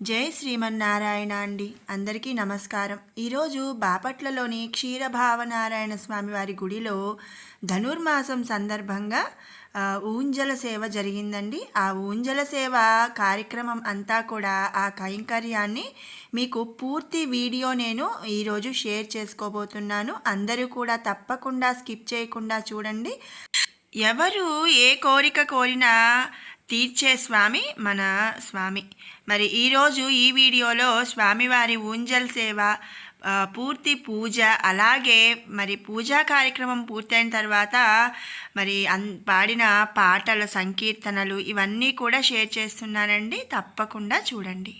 జై శ్రీమన్నారాయణ అండి. అందరికీ నమస్కారం. ఈరోజు బాపట్లలోని క్షీరభావనారాయణ స్వామి వారి గుడిలో ధనుర్మాసం సందర్భంగా ఊంజల సేవ జరిగిందండి. ఆ ఊంజల సేవ కార్యక్రమం అంతా కూడా ఆ కైంకర్యాన్ని మీకు పూర్తి వీడియో నేను ఈరోజు షేర్ చేసుకోబోతున్నాను. అందరూ కూడా తప్పకుండా స్కిప్ చేయకుండా చూడండి. ఎవరు ఏ కోరిక కోరినా తీర్చే స్వామి మన స్వామి. మరి ఈరోజు ఈ వీడియోలో స్వామివారి ఊంజల్ సేవ, పూర్తి పూజ, అలాగే మరి పూజా కార్యక్రమం పూర్తయిన తర్వాత మరి పాడిన పాటల సంకీర్తనలు ఇవన్నీ కూడా షేర్ చేస్తున్నానండి. తప్పకుండా చూడండి.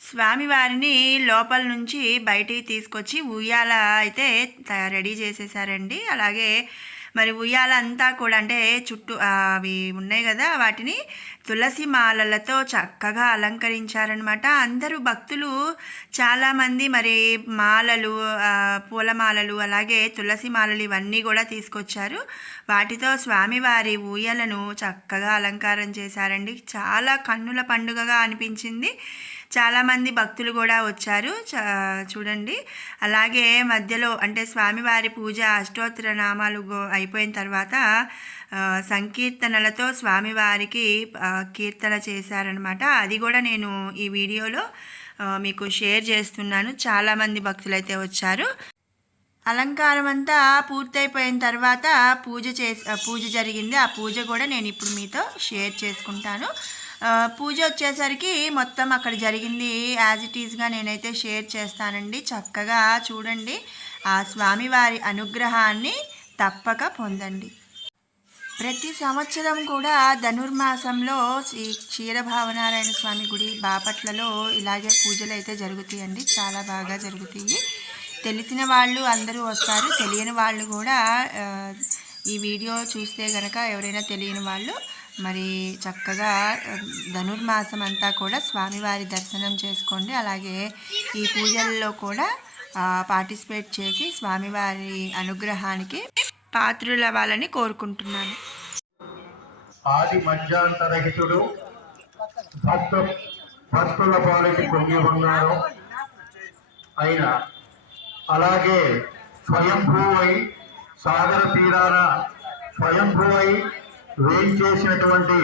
స్వామివారిని లోపల నుంచి బయటికి తీసుకొచ్చి ఉయ్యాల అయితే రెడీ చేసేసారండి. అలాగే మరి ఉయ్యాల అంతా కూడా అంటే చుట్టూ అవి ఉన్నాయి కదా, వాటిని తులసి మాలలతో చక్కగా అలంకరించారనమాట. అందరూ భక్తులు చాలామంది మరి మాలలు, పూలమాలలు, అలాగే తులసి మాలలు ఇవన్నీ కూడా తీసుకొచ్చారు. వాటితో స్వామివారి ఊయలను చక్కగా అలంకారం చేశారండి. చాలా కన్నుల పండుగగా అనిపించింది. చాలామంది భక్తులు కూడా వచ్చారు చూడండి. అలాగే మధ్యలో అంటే స్వామివారి పూజ అష్టోత్తర నామాలు అయిపోయిన తర్వాత సంకీర్తనలతో స్వామివారికి కీర్తన చేశారనమాట. అది కూడా నేను ఈ వీడియోలో మీకు షేర్ చేస్తున్నాను. చాలామంది భక్తులైతే వచ్చారు. అలంకారం అంతా పూర్తయిపోయిన తర్వాత పూజ జరిగింది. ఆ పూజ కూడా నేను ఇప్పుడు మీతో షేర్ చేసుకుంటాను. పూజ వచ్చేసరికి మొత్తం అక్కడ జరిగింది యాజ్ ఇట్ ఈజ్గా నేనైతే షేర్ చేస్తానండి. చక్కగా చూడండి. ఆ స్వామివారి అనుగ్రహాన్ని తప్పక పొందండి. ప్రతి సంవత్సరం కూడా ధనుర్మాసంలో శ్రీ క్షీరభావనారాయణ స్వామి గుడి బాపట్లలో ఇలాగే పూజలు అయితే జరుగుతాయండి. చాలా బాగా జరుగుతాయి. తెలిసిన వాళ్ళు అందరూ వస్తారు. తెలియని వాళ్ళు కూడా ఈ వీడియో చూస్తే గనక ఎవరైనా తెలియని వాళ్ళు మరి చక్కగా ధనుర్మాసం అంతా కూడా స్వామివారి దర్శనం చేసుకోండి. అలాగే ఈ పూజల్లో కూడా పార్టిసిపేట్ చేసి స్వామివారి అనుగ్రహానికి పాత్రులవ్వాలని కోరుకుంటున్నాను. ఆది మధ్యాంతరహితుడు భక్తుల పాలిటి కొంగి బంగారం అయిన, అలాగే స్వయంభూవై సాగర తీరాన స్వయంభూవై వేయించేసినటువంటి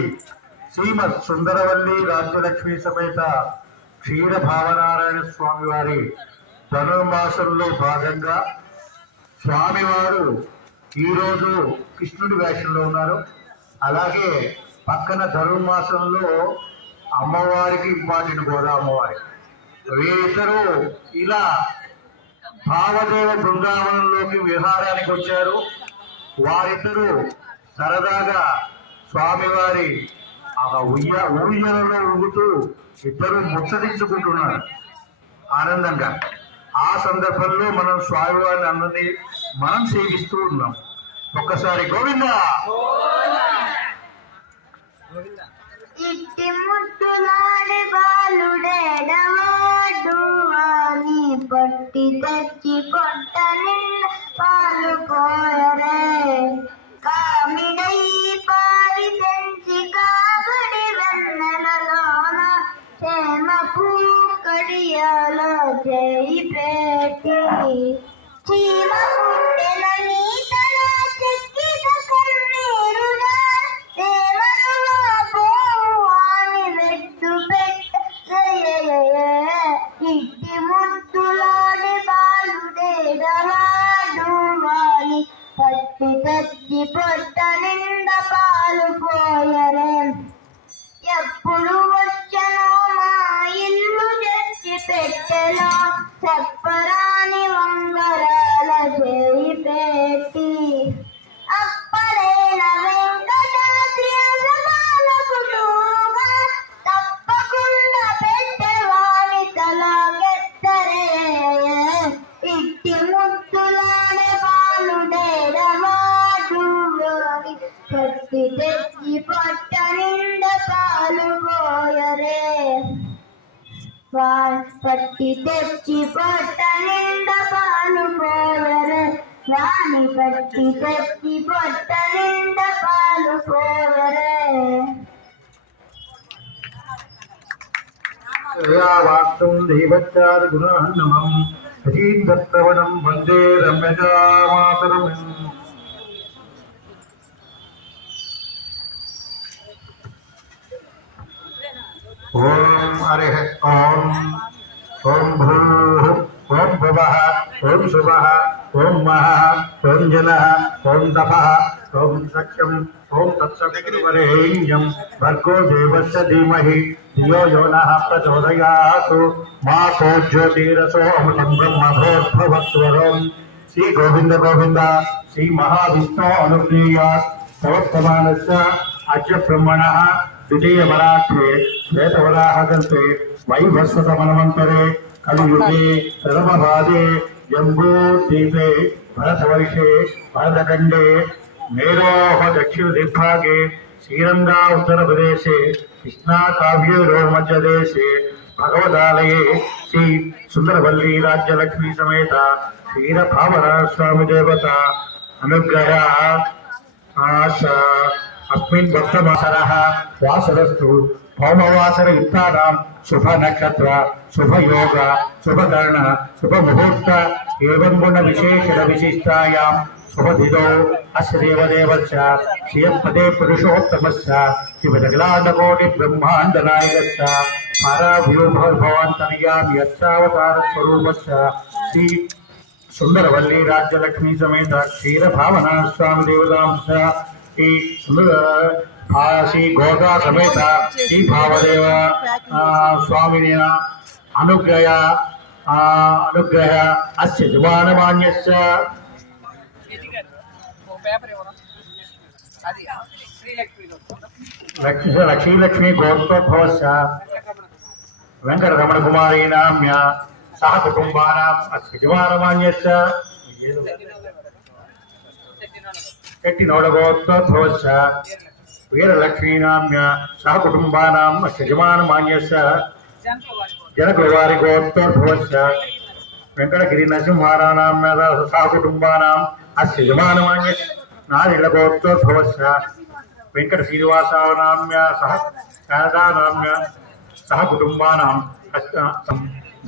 శ్రీమద్ సుందరవల్లి రాజ్యలక్ష్మి సమేత క్షీర భావనారాయణ స్వామి వారి ధనుర్మాసంలో భాగంగా స్వామివారు ఈరోజు కృష్ణుడి వేషంలో ఉన్నారు. అలాగే పక్కన ధనుర్మాసంలో అమ్మవారికి ఇంపార్టెంట్ గోదా అమ్మవారికి, వీరిద్దరూ ఇలా భావదేవ బృందావనంలోకి విహారానికి వచ్చారు. వారిద్దరూ సరదాగా స్వామివారి ఊయలలో ఊగుతూ ఇద్దరు ముచ్చరించుకుంటున్నారు ఆనందంగా. ఆ సందర్భంలో మనం స్వామివారిని అందరినీ మనం సేవిస్తూ ఉన్నాం. ఒక్కసారి గోవిందా. ఇట్టి ముట్టులాడి బాలుడేడవాడు వాని పట్టి తెచ్చి పొట్ట నిండా పాలు పోయరే, కామిడై పారి తెంచి కాబడి వెన్నెలలోన క్షేమ పూకడియాలో చేయి పెట్టి చీమ పుట్టెల నీతల చెక్కిత కన్నీరుగా దేవరుగా పోవాని వెట్టు పెట్ట ఇట్టి ముద్దులాడి బాలుడేడవాడు వాని పట్టి తెచ్చి పొట్ట నిండా పాలు పోయరే, ఎప్పుడు వచ్చనో మా ఇల్లు తెచ్చి పెట్టెలో చెప్పరాని వంగరాల చేయి పెట్టి అప్పలేన వెంకటాద్రి అసమాలకుడుగా తప్పకుండా పెట్టేవాని తలాగెత్తరే, ఇట్టి ముద్దులాడే బాలుడేడవాడు వాని పట్టి తెచ్చి పొట్ట నిండా పాలు పోయరే, పట్టి తెచ్చి పొట్ట నిండా పాలు పోయరే, రాణి పట్టి తెచ్చి పొట్ట నిండా పాలు పోయరే. వాక్తం దైవచారి గుణాన్నమం హరీంద్రవణం వందే రమ్యజామాతరం. ఓం హరి ఓం ఓం భూ ఓం భువః ఓం శుభః ఓం మహః ఓం జనః ఓం తపః ఓం సఖ్యం ఓం తత్సవితుర్వరేణ్యం భర్గో దేవస్య ధీమహి ధియో యో నః ప్రచోదయాత్ మాతో జ్యోతిరసో అమృతం బ్రహ్మభోద్భవస్వరం. శ్రీ గోవింద గోవింద శ్రీ మహావిష్ణో అనుగ్రీయాత్ ప్రవర్తమానస్య అద్య బ్రహ్మణః ద్వితీయవరాత్రే శ్వేతవరాహకల్పే వైవస్వతమన్వంతరే కలియుగే ధర్మవాదే జంబూద్వీపే భరతవర్షే భరతఖण्डे మేరోః దక్షిణదిగ్భాగే శ్రీరంగా ఉత్తరప్రదేశే కృష్ణాకావ్యేరో మధ్యదేశే భగవదాలయే శ్రీ సుందరవల్లి రాజ్యలక్ష్మీ సమేత క్షీరభావన స్వామి దేవత అనుగ్రహ अस्मिन् वर्तमानः वासरस्तु भौमवासर युक्तानां शुभ नक्षत्र शुभ योग शुभ कर्ण शुभ मुहूर्त एवं गुण विशेषण विशिष्टायां शुभ तिथौ अस्य देवदेवस्य श्रियपदे पुरुषोत्तमस्य शिवजगलाण्डकोटि ब्रह्माण्ड नायकस्य पाराभ्योभवान्तर्यामि यच्चावतार स्वरूपस्य श्री सुंदरवल्ली राज्यलक्ष्मी समेत क्षीर भावना स्वामी देवतांस्य श्री गोदा समेत श्री भावदेव स्वामिनि अनुग्रह अस्य जुबानमान्यस्य लक्ष्मी गोत्रोद्भवस्य वेंकटरमण कुमारी नाम्य सह कुटुंबानाम् अस्य जुबानमान्यस्य शेट्टिनोडगोत्रोद्भवस्य वीरलक्ष्मी नाम्य सह कुटुंबानाम् अस्य यजमानमान्यस्य जनकुलवारि गोत्रोद्भवस्य వెంకటగిరి నరసింహారాణాం సహకుటుంబానాం అస్య యజమానమాన్య నాదిలగోత్రోద్భవస్య వెంకట శ్రీనివాసానామ్య సహ శారదానామ్య సహకుటుంబానాం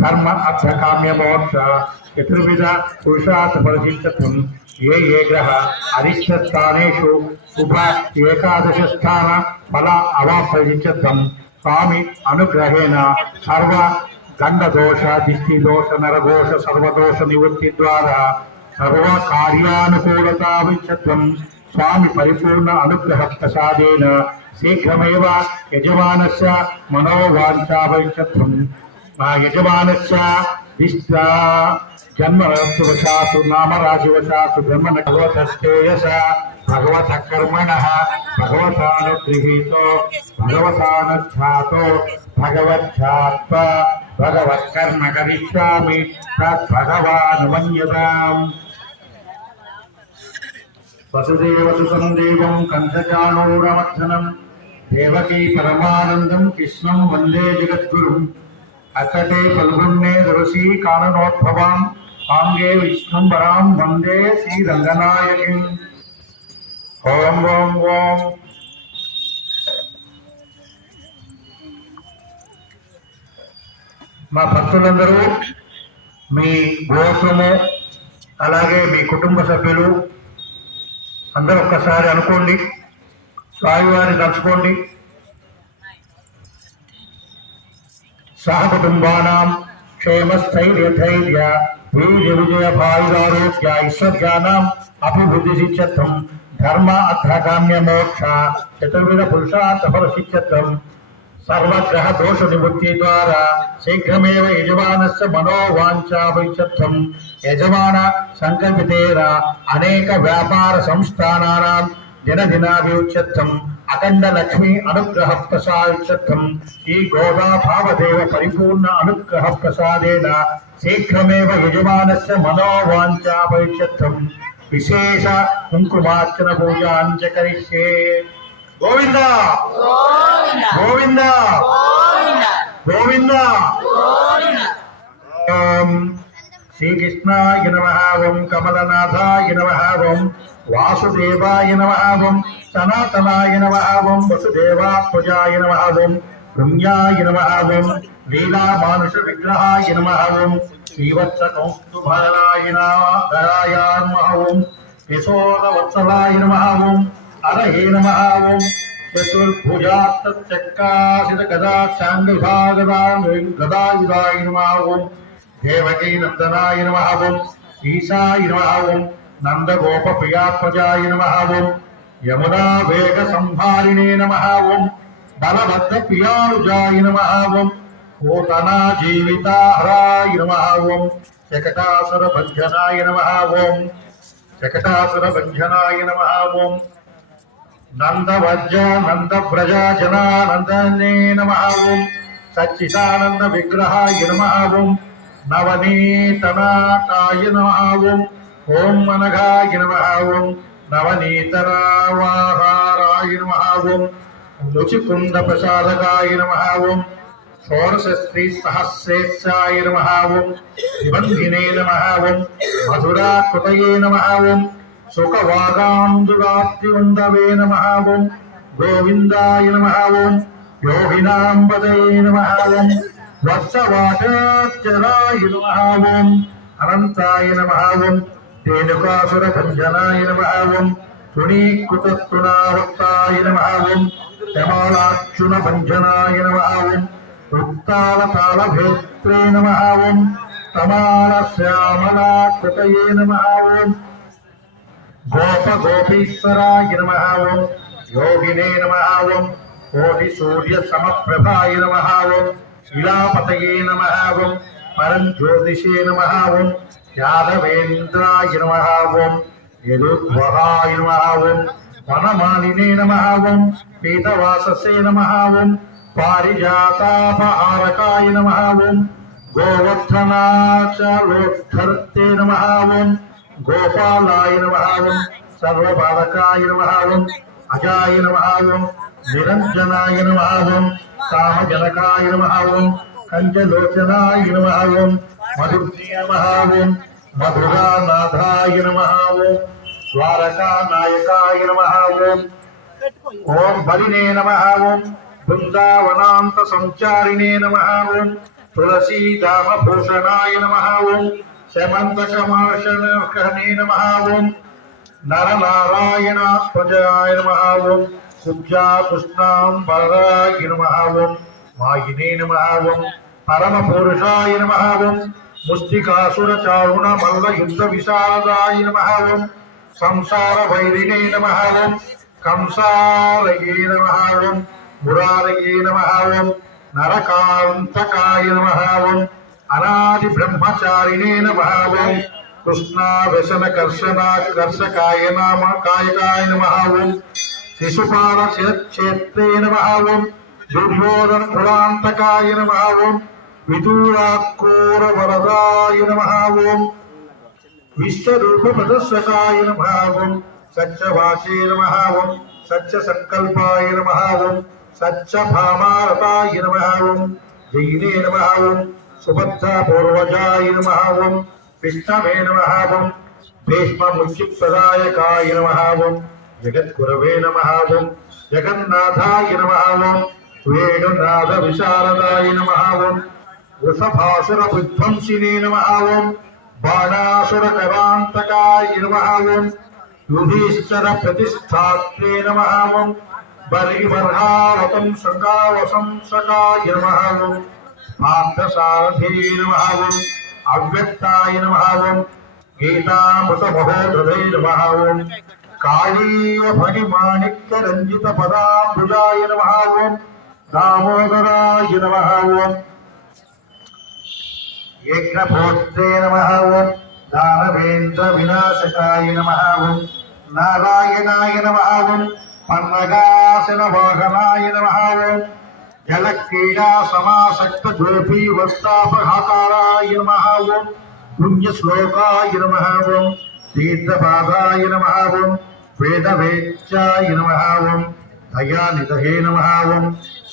ధర్మ అర్థ కామ్య మోక్ష చతుర్విధ పురుషార్థ ఫలసిద్ధం ఏ ఏ గ్రహ అరిష్టస్థానేషు శుభ ఏకాదశ స్థాన ఫల అవాఫలిసిద్ధం స్వామి అనుగ్రహేణ సర్వ గండదోష దిష్టిదోష నరదోష సర్వదోష నివృత్తి ద్వారా సర్వ కార్యానుకూలతా విచ్చత్వం స్వామి పరిపూర్ణ అనుగ్రహ ప్రసాదేన శీఘ్రమేవ యజమానస్య మనోవాంఛా భవిష్యత్వం మా యజమానస్య దిష్ట జన్మవశాత్తు నామరాశివశాత్తు బ్రహ్మణ భగవతశ్చేయస భగవత కర్మణ భగవతానుగృహీతో భగవతానుధ్యాతో భగవధ్యాత్వ భగవత్కర్మ కరిష్యామి తద్భగవానుమన్యతాం వసుదేవసుతం దేవం కంసచాణూరమర్దనం దేవకీ పరమానందం కృష్ణం వందే జగద్గురుం అతటే పల్గొన్నే దరసీ కారణోద్భవాం ఆంగే విష్ణుంబరాం వందే శ్రీరంగనాయకిం ఓం ఓం ఓం. మా భక్తులందరూ మీ గోత్రము అలాగే మీ కుటుంబ సభ్యులు అందరూ ఒక్కసారి అనుకోండి, స్వామివారిని తలుచుకోండి. సహకుటుంబానాం క్షేమస్థైర్యధైర్య వీర్య విజయ భాయురారోగ్య ఐశ్వర్యానాం అభివృద్ధి సిద్ధ్యర్థం ధర్మ అర్థకామ్య మోక్ష చతుర్విధ పురుషార్థ ఫల సిద్ధ్యర్థం సర్వగ్రహ దోష నివృత్తి ద్వారా శీఘ్రమేవ యజమానస్య మనోవాంఛా భవిష్యత్వం యజమాన సంకల్పితేన అనేక వ్యాపార సంస్థానానాం దినదినాభివృద్ధ్యర్థం అఖండ లక్ష్మీ అనుగ్రహ ప్రసాదిత్యర్థం ఈ గోదా భావదేవ పరిపూర్ణ అనుగ్రహ ప్రసాదేన శీఘ్రమేవ యజమానస్య మనోవాంఛా భవిష్యత్వం విశేష కుంకుమార్చన పూజాంచ కరిష్యే. గోవింద గోవింద గోవింద. ఓం శ్రీకృష్ణాయ నమః ఓం కమలనాథాయ నమః ఓం వాసుదేవాయ నమః ఓం సనాతనాయ నమః ఓం వసుదేవాత్మజాయ నమః ఓం పుణ్యాయ నమః ఓం లీలామానుష విగ్రహాయ నమః ఓం శ్రీవత్స కౌస్తుభారాయ నమః ఓం యశోదవత్సలాయ నమః ఓం అరహే నమః ఓం చతుర్భుజాత్తచక్రాసిత గదాయుధాయ నమః ఓం దేవకీ నందనాయ నమః ఓం ఈశాయ నమః ఓం నందగోపప్రియాత్మజాయ నమః ఓం యమునా వేగ సంహారిణే నమః ఓం బలభద్ర ప్రియానుజాయ నమః ఓం పూతనా జీవితాహరాయ నమః ఓం శకటాసుర భంజనాయ నమః ఓం శకటాసుర భంజనాయ నమః ఓం నందవజ్ర నందవ్రజ జనానందనే నమః ఓం సచ్చిదానంద విగ్రహాయ నమః ఓం నవనీతనాకాయ నమః ఓం ఓం అనఘాయ నమః ఓం నవనీతరావాహారాయ నమః ఓం రుచికుంద ప్రసాదకాయ నమః ఓం షోడశస్త్రీ సహస్రేత్సాయ నమః ఓం నిబంధినే నమః ఓం మధురాకృతయే నమః ఓం సుఖవాగాంధురాత్రివందవే నమః ఓం గోవిందాయ నమః ఓం యోగినాంబదయే నమః ఓం వత్సవాచాచరాయ నమః ఓం అనంతాయ నమః ఓం రేణుకాసుర భంజనాయ నమః ఓం తుణీకృతస్తునావక్తాయ నమః ఓం శమాలాక్షుణ భంజనాయ నమః ఓం ఉత్తాళతాళభేత్రే నమః ఓం తమాలశ్యామలాకృతయే నమః ఓం గోపగోపీశ్వరాయ నమః ఓం యోగినే నమః ఓం కోటి సూర్య సమప్రభాయ నమః ఓం శిలాపతయే నమః ఓం పరంజ్యోతిషే నమః ఓం యాదవేంద్రాయ నమః ఓం యదుద్వహాయ నమః ఓం వనమాలినే నమః ఓం పీతవాససే నమః ఓం పారిజాతాపహారకాయ నమః ఓం గోవర్ధనాచలోద్ధర్తే నమః ఓం గోపాలాయ నమః ఓం సర్వపాలకాయ నమః ఓం అజాయ నమః ఓం నిరంజనాయ నమః ఓం కామజనకాయ నమః ఓం కంచలోచనాయ నమః ఓం మధుర్య నమః ఓం మధురానాథాయ నమః ఓం ద్వారకానాయకాయ నమః ఓం ఓం బలినే నమః ఓం బృందావనాంత సంచారిణే నమః ఓం తులసీదామభూషణాయ నమః ఓం శమంతకమార్షణకర్ణే నమః ఓం నరనారాయణాత్మజాయ నమః ఓం కుబ్జాకృష్ణాంబరాయ నమః ఓం మాయినే నమః ఓం పరమపురుషాయ నమః ఓం ముష్టికాసురచారుణ మల్ల యుద్ధ విశారదాయ నమః ఓం సంసార వైరిణే నమః ఓం కంసారయే నమః ఓం మురారయే నమః ఓం నరకాంతకాయ నమః ఓం అనాది బ్రహ్మచారిణే నమః ఓం కృష్ణా వ్యసన కర్షకాయ కాయకాయ నమః ఓం శిశుపాల క్షేత్రే నమః ఓం దుర్యోధన కులాంతకాయ నమః ఓం విదూరాక్రూర వరదాయ నమః ఓం విశ్వరూప ప్రదర్శకాయ నమః ఓం సత్యవాచే నమః ఓం సత్యసంకల్పాయ నమః ఓం సత్యభామారతాయ నమః ఓం జైనే నమః ఓం సుభద్రాపూర్వజాయ నమః ఓం విష్ణవే నమః ఓం భీష్మముక్తిప్రదాయకాయ నమః ఓం జగద్గురవే నమః ఓం జగన్నాథాయ నమః ఓం వేణునాథ విశారదాయ నమః ఓం వృషభాసుర విధ్వంసినే నమః ఓం బాణాసురకరాంతకాయ నమః ఓం యుధీశ్వర ప్రతిష్టాత్రే నమః ఓం బలివర్హావతం శృంగావసంసకాయ నమః ఓం పార్థసారథే నమః ఓం అవ్యక్తాయ నమః ఓం గీతామృతమహోదరే నమః ఓం కాళీయ ఫణిమాణిక్య రంజిత పదాంబుజాయ నమః ఓం దామోదరాయ నమః ఓం యజ్ఞభోత్రే నమః ఓం దానవేంద్ర వినాశకాయ నమః ఓం నారాయణాయ నమః ఓం పన్నగాసన వాహనాయ నమః ఓం జలక్రీడా సమాసక్త జ్యోతి వస్తాపఘాతారాయ నమః ఓం పుణ్యశ్లోకాయ నమః ఓం తీర్థపాదాయ నమః ఓం వేదవేత్యాయ నమః ఓం దయానిధయే నమః ఓం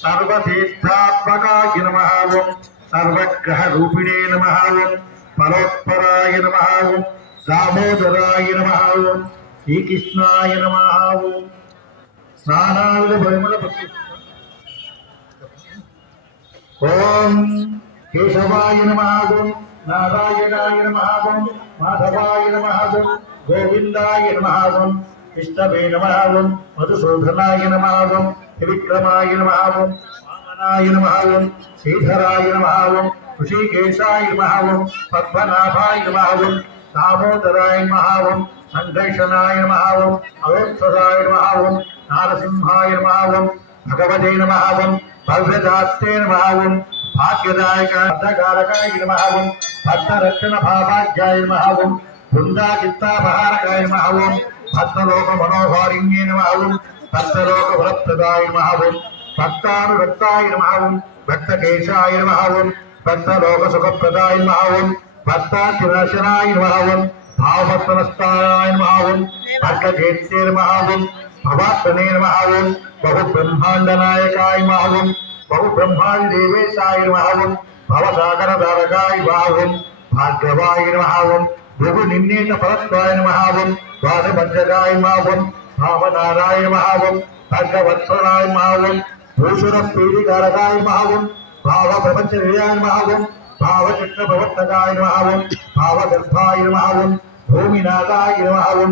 సర్వతీర్థాత్మకాయ నమః ఓం సర్వగ్రహ రూపిణే నమః ఓం పరోత్పరాయ నమః ఓం దామోదరాయ నమః ఓం శ్రీకృష్ణాయ నమః ఓం స్నానాయుధ పరిమళ ఓం కేశవాయ నమః ఓం నారాయణాయ నమః ఓం మాధవాయ నమః ఓం గోవిందాయ నమః ఓం విష్ణవే నమః ఓం మధుసూదనాయ నమః ఓం త్రివిక్రమాయ నమః ఓం వామనాయ నమః ఓం శ్రీధరాయ నమః ఓం ఋషికేశాయ నమః ఓం పద్మనాభాయ నమః ఓం దామోదరాయ నమః ఓం సంఘర్షణాయ నమః ఓం అవేక్షరాయ నమః ఓం నారసింహాయ నమః ఓం భగవతే నమః ఓం భవ్యదాస్తే నమః ఓం భాగ్యదాయక అర్ధకారకాయ నమః ఓం భక్తరక్షణ భావాజ్యాయ నమః ఓం బృందాచిత్తాపహారకాయ నమః ఓం భక్తలోక మనోహారిణ్యే నమః ఓం భక్తలోక వరప్రదాయ నమః ఓం భక్తానురక్తాయ నమః ఓం భక్తకేశాయ నమః ఓం భక్తలోక సుఖప్రదాయ నమః ఓం భక్తాతిరశనాయ నమః ఓం భావభక్తనస్తాయ నమః ఓం భక్తకేత్యే నమః ఓం భవాత్మనే నమః ఓం బహుబ్రహ్మాండనాయకాయ నమః ఓం బహుబ్రహ్మాండ దేవేశాయ నమః ఓం భవసాగరధారకాయ నమః ఓం భార్గవాయ నమః ఓం భృగు నిన్నేత ఫలత్వాయ నమః ఓం ద్వాదభద్రకాయ నమః ఓం భావనారాయ నమః ఓం భగవత్సరాయ నమః ఓం భూషణ పీడికారకాయ నమః ఓం భావ ప్రపంచ నిలయాయ నమః ఓం భావచక్ర ప్రవర్తకాయ నమః ఓం భావగర్భాయ నమః ఓం భూమినాథాయ నమః ఓం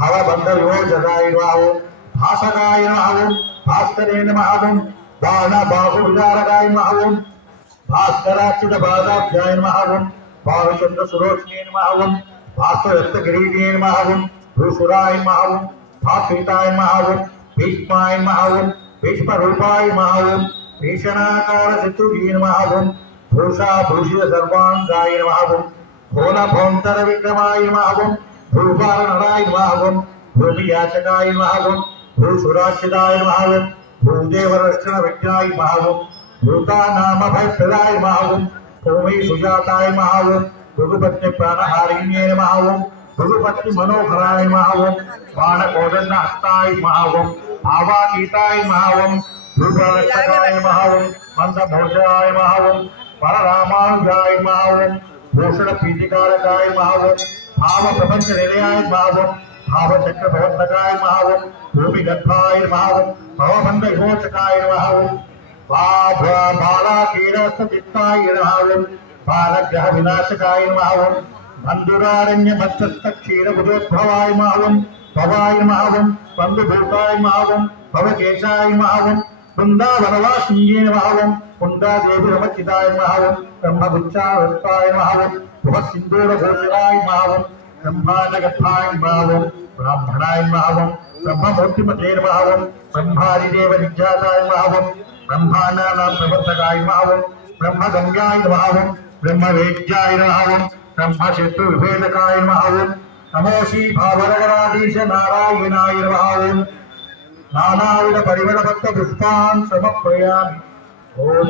భవబంధ విమోచకాయ నమః ఓం భాసకాయ నమః ఓం భాస్కరే నమః ఓం బాణ బాహు విదారకాయ నమః ఓం భాస్కరాచ్యుత బాధాభ్యాయ నమః ఓం భావచంద్ర సురోష్ణే నమః ఓం భాస్వరక్త కిరీటే నమః ఓం భూషురాయ నమః ఓం భాపీతాయ నమః ఓం భీష్మాయ నమః ఓం భీష్మరూపాయ నమః ఓం భీషణాకార శత్రుఘ్నే నమః ఓం భూషా భూషిత సర్వాంగాయ నమః ఓం భోల భోంతర విక్రమాయ నమః ఓం భూపాల నరాయ నమః ఓం భూమియాచకాయ నమః ఓం భూసురాచితాయ నమః ఓం భూదేవరక్షణ విజ్ఞాయ నమః ఓం భూతానామ భయప్రదాయ నమః ఓం భూమి సుజాతాయ నమః ఓం భృగుపత్ని ప్రాణహారిణ్యే నమః ఓం భృగుపత్ని మనోహరాయ నమః ఓం బాణకోదండ హస్తాయ నమః ఓం భావాతీతాయ నమః ఓం భూపరక్షకాయ నమః ఓం మందభోజాయ నమః ఓం పరరామానుజాయ నమః ఓం भूषण प्रीतिकारकाय महावं भाव प्रपंच निलयाय महावं भाव चक्र प्रवर्तकाय महावं भूमि गद्धाय महावं भवबंध विमोचकाय महावं बाला कीड़स्त चित्ताय महावं बालग्रह विनाशकाय महावं बंधुरारण्य मध्यस्थ क्षीर बुधोद्भवाय महावं भवाय महावं बंधुभूताय महावं भवकेशाय महावं वृंदावनवासिन्ये महावं कुंडादेवी रमचिताय महावं ब्रह्मबुच्चावस्ताय महावं भुवसिन्दूरभूषणाय महावं ब्रह्माण्डगताय महावं ब्राह्मणाय महावं ब्रह्ममूर्तिमते महावं ब्रह्मादिदेव निजाताय महावं ब्रह्माण्डानां प्रवर्तकाय महावं ब्रह्मगम्याय महावं ब्रह्मवेद्याय महावं ब्रह्मशत्रुविभेदकाय महावं नमोषी भावरगणाधीश नारायणाय महावं नानाविध परिमलभक्त पुष्पान् समर्पयामि ओम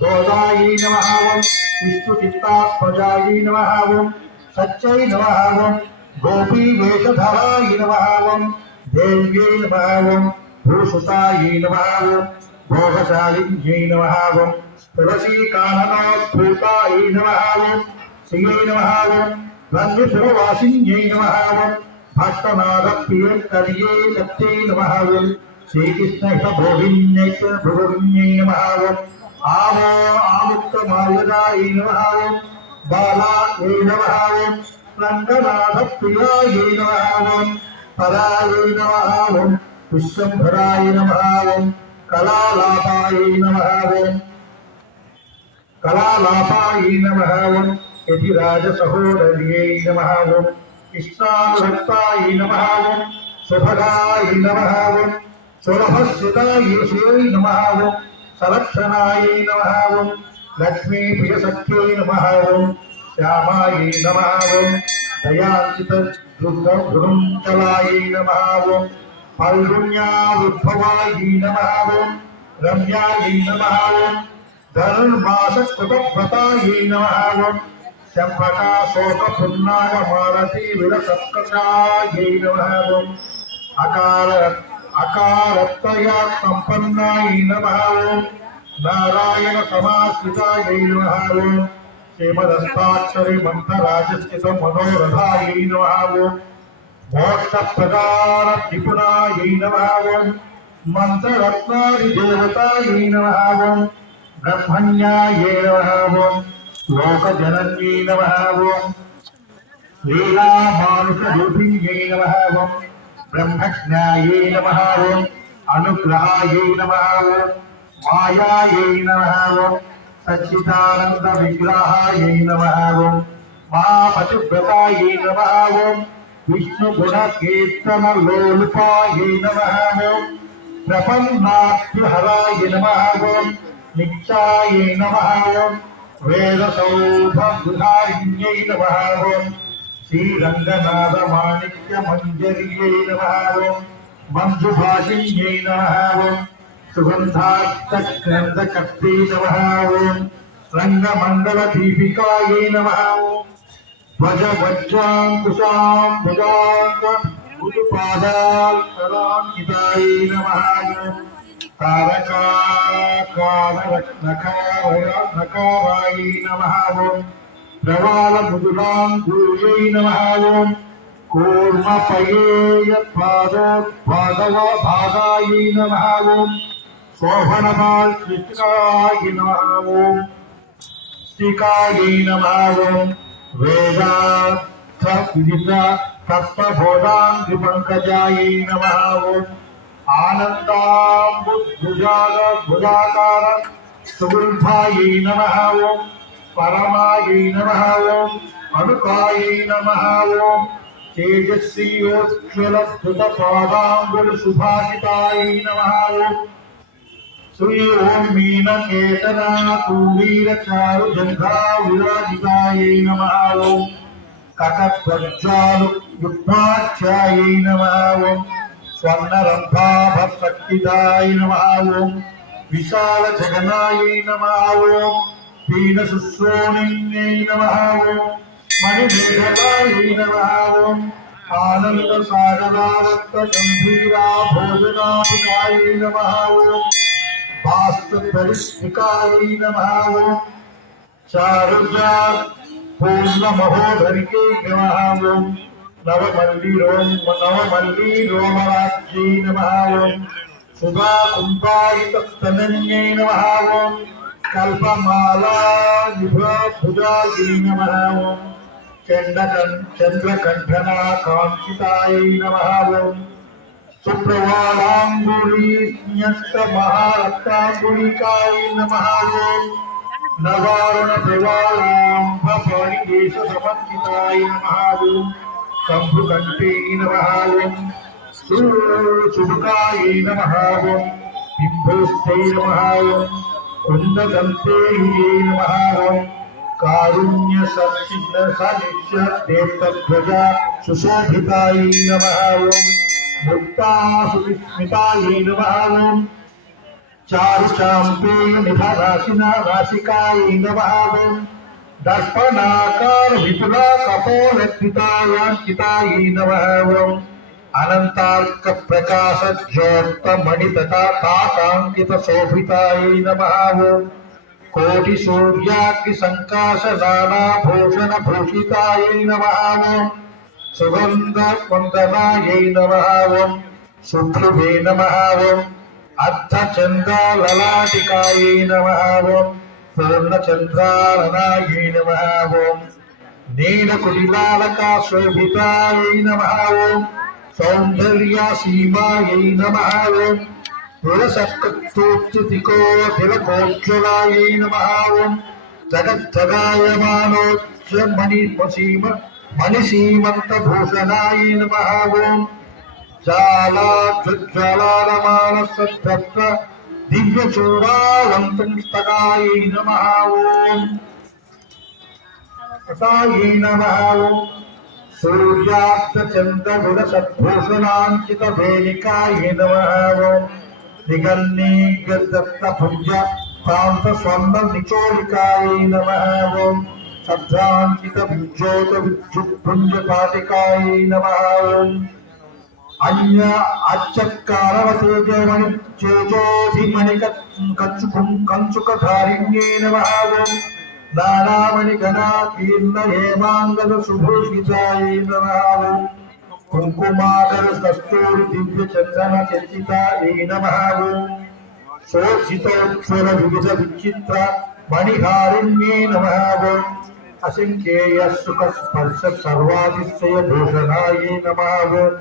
गोदायै नमः विष्णुचित्तात्मजायै नमः सच्चै नमः गोपी वेशधराय नमः देव्यै नमः भूषुतायै नमः भोगशालिन्यै नमः तुलसी काननोद्भूतायै नमः श्रियै नमः रंगपुरवासिन्यै नमः भक्तनाद प्रियंकर्ये सत्यै नमः श्रीकृष्ण भोगिन्यै नमः आवो आमुक्त मार्गाय नमः बालायै नमः रंगनाथ प्रियाय नमः पराय नमः विश्वंभराय नमः कलालापाय नमः यतिराज सहोदर्यै नमः कृष्णानुभक्ताय नमः सुभगाय नमः सुरभस्युताय नमः सलक्षणाय नमः लक्ष्मी प्रियसख्यै नमः श्यामाय नमः दयाचित धुरुंचलाय नमः फाल्गुन्यावुद्भवाय नमः रम्याय नमः धनुर्मासकृतव्रताय नमः चंपका शोकपुन्नाग मालती विलसत्कषायै नमः अकारत्तया संपन्नाय नमः नारायण समाश्रितायै नमः श्रीमदन्ताक्षरी मंत्रराजस्थित मनोरथायै नमः मोक्षप्रदान त्रिपुरायै नमः मंत्ररत्नादिदेवतायै नमः ब्रह्मण्यायै नमः लोकजनन्यै नमः लीलामानुषरूपिण्यै नमः ब्रह्मज्ञायै नमः अनुग्रहायै नमः मायायै नमः सच्चिदानंद विग्रहायै नमः महापतिव्रतायै नमः विष्णुगुण कीर्तन लोलुपायै नमः प्रपन्नाभ्यहराय नमः नित्यायै नमः वेदसौभगुधारिण्यै नमः श्रीरंगनाथ माणिक्य मंजर्यै नमः मंजुभाषिण्यै नमः सुगंधात्तग्रंथकर्त्यै नमः रंगमंडल दीपिकायै नमः ध्वज वज्रांकुशां भुजांग गुरुपादालकरान्वितायै नमः तारकाकाररत्नकारायै नमः प्रवालमृदुलाङ्गूर्यै नमः कूर्मपयेयपादोद्भागायै नमः शोभनमाल्कृतिकायै नमः स्तिकायै नमः वेदार्थविदित तत्त्वबोधाङ्गिपङ्कजायै नमः आनन्दाम्बुभुजाकार सुगुल्फायै नमः परमायै नमः अनुकायै नमः तेजस्वीयोज्ज्वलस्तुतपादाम्बुलशुभाषितायै नमः श्री ओं मीनकेतना कुलीरचारुजङ्घा विराजितायै नमः कटध्वज्जालुयुग्माख्यायै नमः स्वर्णरम्भाभक्तिदाय नमः विशाल जगनायै नमः पीनसुश्रोणिन्यै नमः मणिमेघलायै नमः आनन्दसागरारक्तगम्भीरा भोजनाधिकायै नमः वास्तुपरिष्ठिकायै नमः ओम चारुजा पूर्ण महोदरिके नमः ओम नवमल्ली रोमराज्यै नमः ओम सुधा कुंभायितस्तनन्यै नमः ओम कल्पमाला निभभुजायै नमः ओम चंद्रकंठना कांचितायै नमः ओम सुप्रवालांगुलीन्यस्तमहारक्तांगुलिकायै नमः ओम नवारुण प्रवालांभपरिदेश समन्वितायै नमः ओम कंभुकंठे नमः ओम सुमुखायै नमः ओम बिंभोस्ते नमः ओम कुंददंतेयै नमः ओम कारुण्य सच्चिन्न सानिध्य देवतध्वजा सुशोभितायै नमः ओम मुक्तासुविस्मितायै नमः ओम चारुचाम्पेय निभराशिना राशिकायै नमः ओम दर्पणाकार विपुला कपोलद्वितायाङ्कितायै नमः ओम अनंतार्क प्रकाश ज्योत मणितथा तातांकित शोभितायै नमः ओम कोटि सूर्याग्नि संकाश नाना भूषण भूषितायै नमः ओम सुगंध वंदनायै नमः ओम शुभ्रुभे नमः ओम अर्धचंद्र ललाटिकायै नमः ओम पूर्णचंद्रारणायै नमः ओम नीलकुटिलालका शोभितायै नमः ओम सौंदर्य सीमायै नमः ओम तुलसक्तोत्तिको तिलकोज्ज्वलायै नमः ओम जगज्जगायमानोच्च मणिसीमन्तभूषणायै नमः ओम ज्वालाज्ज्वालारमाणसद्धत्त दिव्यचूडावन्तंस्तकायै नमः ओम तायै नमः ओम सूर्यास्तचन्द्रगुणसद्भूषणाङ्कितवेदिकायै नमः ओम निगन्नीगदत्तभुज कान्तस्वर्णनिचोलिकायै नमः ओम सभ्राञ्चितविज्योतविद्युत्पुञ्जपाटिकायै नमः ओम अन्य अच्चत्कारवतेजमणि कंचुकधारिण्ये नमः ओम नानामणिगणाकीर्ण हेमाङ्गद सुभूषितायै नमः ओम कुंकुमाकर कस्तूरि दिव्य चंदन चर्चितायै नमः ओम शोभितोज्ज्वल विविध विचित्र मणिहारिण्ये नमः ओम असंख्येय सुख स्पर्श सर्वातिशय भूषणायै नमः ओम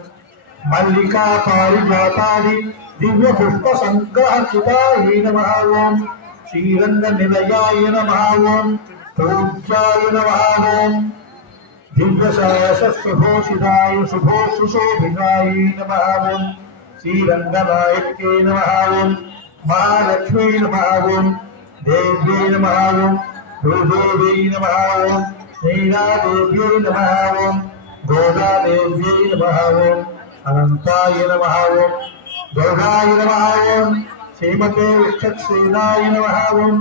मल्लिका पारिजातादि दिव्य पुष्प संग्रह चितायै नमः ओम श्रीरंग निलयाय नमः ओम पूज्याय नमः ओम दिव्यशास सुभूषिताय सुशोभिताय नमः ओम श्रीरंगनायके नमः ओम महालक्ष्मी नमः ओम देव्यै नमः ओम भूदेव्यै नमः ओम नीलादेव्यै नमः ओम गोदादेव्यै नमः ओम अनंताय नमः ओम दुर्गाय नमः ओम श्रीमते वृक्षसेनाय नमः ओम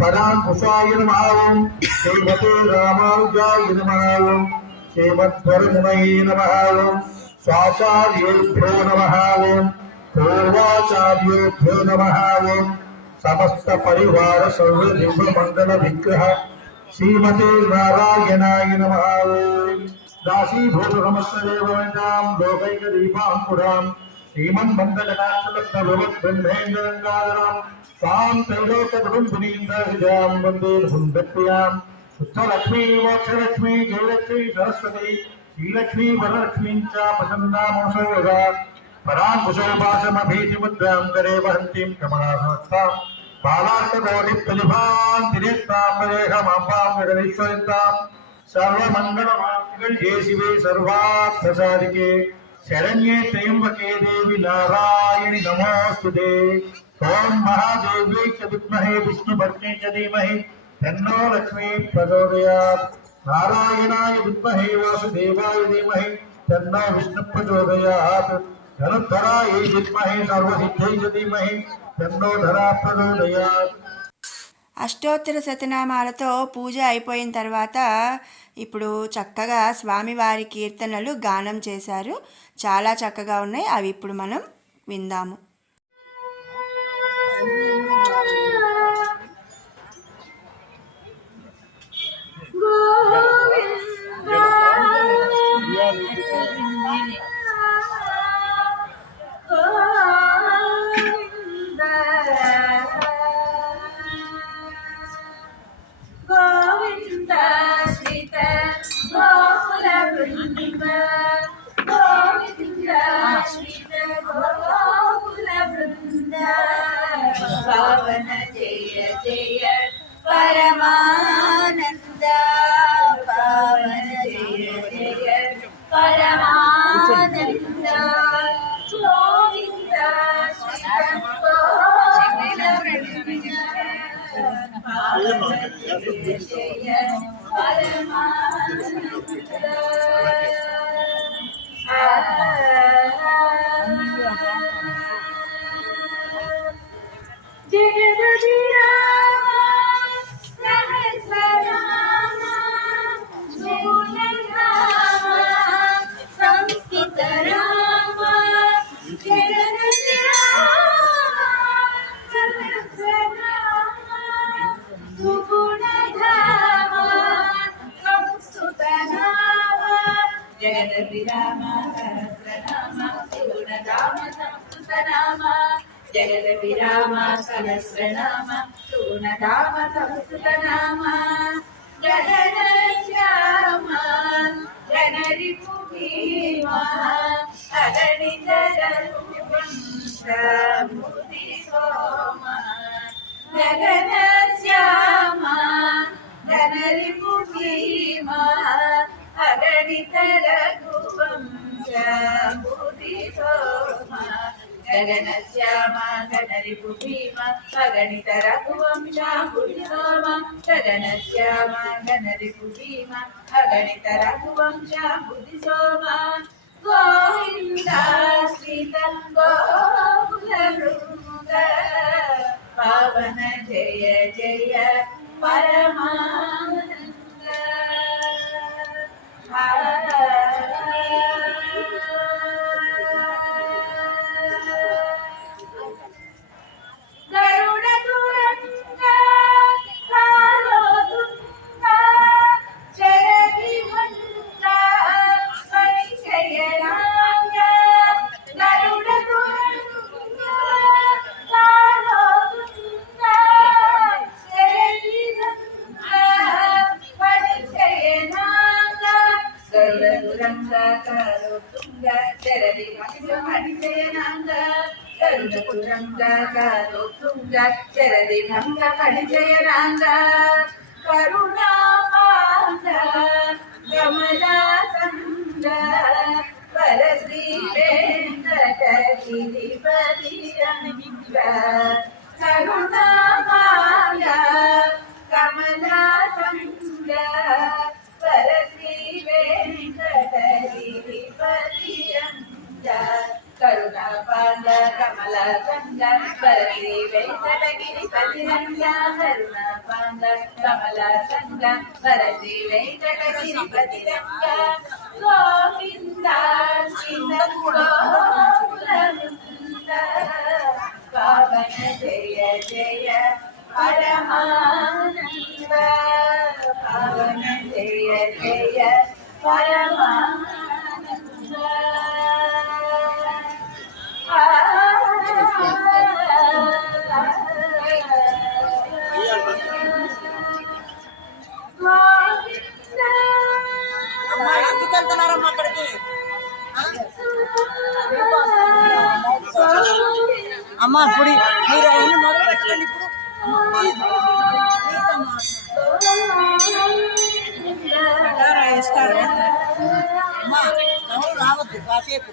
परांकुशाय नमः ओम श्रीमते रामानुजाय नमः ओम श्रीमद्वरमुनये नमः ओम स्वाचार्येभ्यो नमः ओम पूर्वाचार्येभ्यो नमः ओम समस्त परिवार सर्व दिव्य मंगल विग्रह श्रीमते नारायणाय नमः ओम दासीभूत समस्त देववंदां लोकैक दीपांकुरां श्रीमन्मन्दकटाक्षलब्धभवद्ब्रह्मेन्द्ररङ्गाधरां तां त्रैलोक्यकुटुम्बिनीं वन्दे धुन्दप्रियां शुद्धलक्ष्मी मोक्षलक्ष्मी जयलक्ष्मी सरस्वती श्रीलक्ष्मी वरलक्ष्मीं च प्रसन्नामोषयोगा पराङ्कुशोपासमभीतिमुद्रां करे वहन्तीं कमलासनस्तां बालार्ककोटिप्रतिभां तिरेत्तां वदेहमाम्बां जगदीश्वरितां सर्वमङ्गलमाङ्गल्ये शिवे सर्वार्थसाधिके शरण्ये त्र्यंबके देवी नारायणि नमोस्तुते ओम महादेव्यै च विद्महे विष्णुपत्न्यै च धीमहि तन्नो लक्ष्मी प्रचोदयात् नारायणाय विद्महे वासुदेवाय धीमहि तन्नो विष्णु प्रचोदयात् धनुर्धरायै विद्महे सर्वसिद्ध्यै च धीमहि तन्नो धरा प्रचोदयात्। అష్టోత్తర శతనామాలతో పూజ అయిపోయిన తర్వాత ఇప్పుడు చక్కగా స్వామివారి కీర్తనలు గానం చేశారు. చాలా చక్కగా ఉన్నాయి. అవి ఇప్పుడు మనం విందాము. గోవింద శ్రీత గోకుల బృంద గోవింద శ్రీత గోకుల బృంద పవన జయ జయ పరమానంద పవన జయ జయ పరమానంద గోవింద శ్రీత గోకుల బృంద జగదపి రామ సహస్ర రామ సుగుణ రామ సంస్కృత రామ జగదపి రామ సహస్ర రామ సుగుణ రామ సంస్కృత రామ జగదపి రామ సహస్ర రామ సుగుణ రామ సంస్కృత రామ జగదపి రామ సహస్రనామ సుగుణధామ సంస్కృత నామ గగన శ్యామ జనరిపు భీమా అగణిత రఘువంశముది సోమ గగన శ్యామ జనరిపు భీమా అగణిత రఘువంశముది సోమ గగన శ్యామ గణరిపు భీమ అగణిత రఘువంశముది సోమ గగన శ్యామ గణరిపు భీమ అగణిత రఘువంశముది సోమ గోవింద శ్రీత గోకుల బృంద పవన జయ జయ పరమానంద గరుడ తురంగ కాలోతుంగ చరతి మంత్ర పరిచయనాంగ గరుడ తురంగ కాలోతుంగ చరతి మంత్ర పరిచయనాంగ గరుడ తురంగ కాలోతుంగ చరతి మంత్ర పరిచయనాంగ గరుడ తురంగ కాలోతుంగ చరతి భంగ పరిచయనాంగ కరుణాపాంగ కమలాసంగ వరశ్రీ వెంకటగిరిపతి రంగ కరుణాపాంగ కమలాసంగ వరశ్రీ వెంకటగిరిపతి రంగ కరుణాపాంగ కమలాసంగ వరశ్రీ వెంకటగిరిపతి రంగ కరుణాపాంగ కమలాసంగ వరశ్రీ వెంకటగిరిపతి రంగ గోవింద శ్రీత గోకుల బృంద పవన జయ జయ పరమానంద పవన జయ జయ పరమానంద అమ్మా ఇప్పుడు మీరు అయిన మొదలు పెట్టండి ఇప్పుడు అమ్మా ఎవరు రావద్దు కాసేపు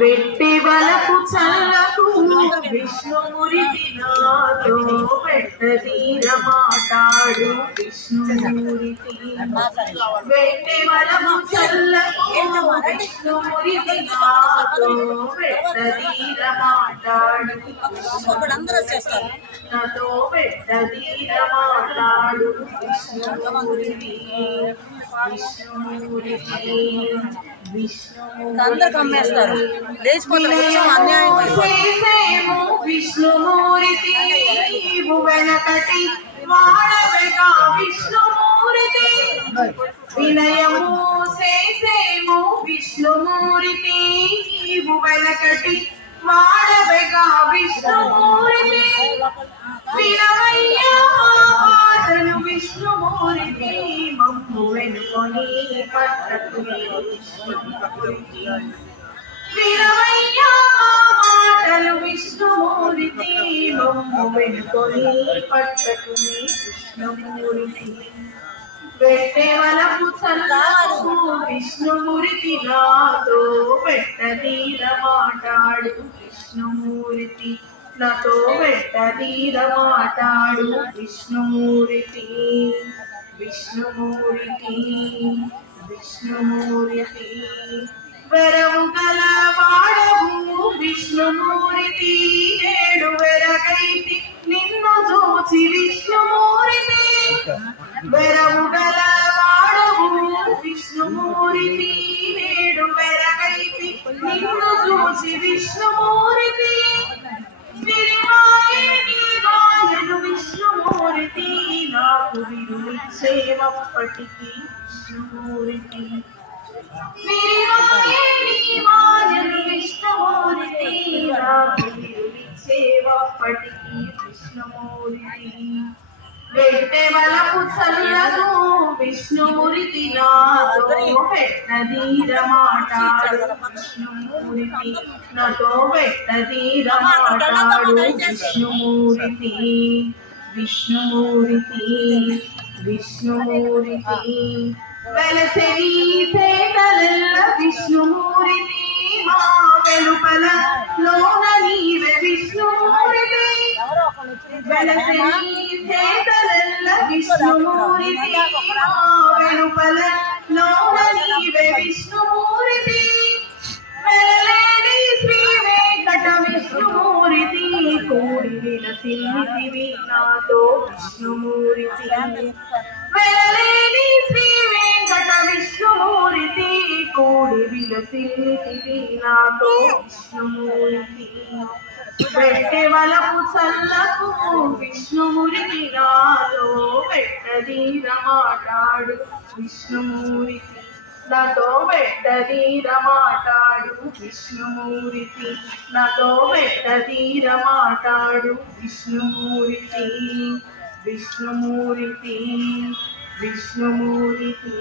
వెట్టి వలపు చల్లకు విష్ణుమురి నాతో పెట్ట తీర మాట్లాడ మాటాడు విష్ణుమూర్తి వెట్టి వలము చల్లకు విష్ణుమూర్తి నాతో వెట్టదీర మాటాడు అందరూ వచ్చేస్తారు. నాతో వెట్టదీర మాటాడు విష్ణుమూర్తి అందరికి అమ్మేస్తారు, లేచిపోతారు. అన్యాయం చేసేము విష్ణుమూర్తి వెనకటి వాడవగా విష్ణుమూర్తి వినయము చేసేము విష్ణుమూర్తి వెనకటి వాడవగా విష్ణుమూర్తి వినవయ్యా మాటలు విష్ణుమూర్తి మమ్ము వెనుకొని పట్టకుని విష్ణుమూర్తి వినవయ్యా మాటలు విష్ణుమూర్తి మమ్ము వెనుకొని పట్టకుని విష్ణుమూర్తి పెట్టెవలపు చల్లకు విష్ణుమూర్తి నాతో పెట్టదీర మాటాడు విష్ణుమూర్తి నాతో పెట్టదీర మాటాడు విష్ణుమూర్తి విష్ణుమూర్తి విష్ణుమూర్తి వెరవు గల వాడవు విష్ణుమూర్తి నేడు వెరగైతి నిన్ను చూచి విష్ణుమూర్తి వెరవు గల వాడవు విష్ణుమూర్తి నేడు వెరగైతి నిన్ను చూచి విష్ణుమూర్తి విరివాయను విష్ణుమూర్తి నాకు విరులిచ్చేవప్పటికీ విష్ణుమూర్తి విరివాయను విష్ణుమూర్తి నాకు విరులిచ్చేవప్పటికీ విష్ణుమూర్తి వెట్టెవలపు చల్లకు విష్ణుమూర్తి నాతో పెట్టదీర మాటాడు విష్ణుమూర్తి నాతో పెట్టదీర మాటాడు విష్ణుమూర్తి విష్ణుమూర్తి విష్ణుమూర్తి వెలసెని సేతలెల్ల విష్ణుమూర్తి మా వెలుపల లోన నీవే విష్ణుమూర్తి వెలసెని సేతలెల్ల విష్ణుమూర్తి మా వెలుపల లోన నీవే విష్ణుమూర్తి వెలలేని శ్రీ వెంకట విష్ణుమూర్తి కూడి విలసిల్లితివి నాతో విష్ణుమూర్తి వెలలేని శ్రీ వెంకట విష్ణుమూర్తి కూడి విలసిల్లితివి నాతో విష్ణుమూర్తి పెట్టెవలపు చల్లకు విష్ణుమూర్తి నాతో పెట్టదీర మాటాడు విష్ణుమూర్తి నాతో పెట్టదీర మాటాడు విష్ణుమూర్తి నాతో పెట్టదీర మాటాడు విష్ణుమూర్తి విష్ణుమూర్తి విష్ణుమూర్తి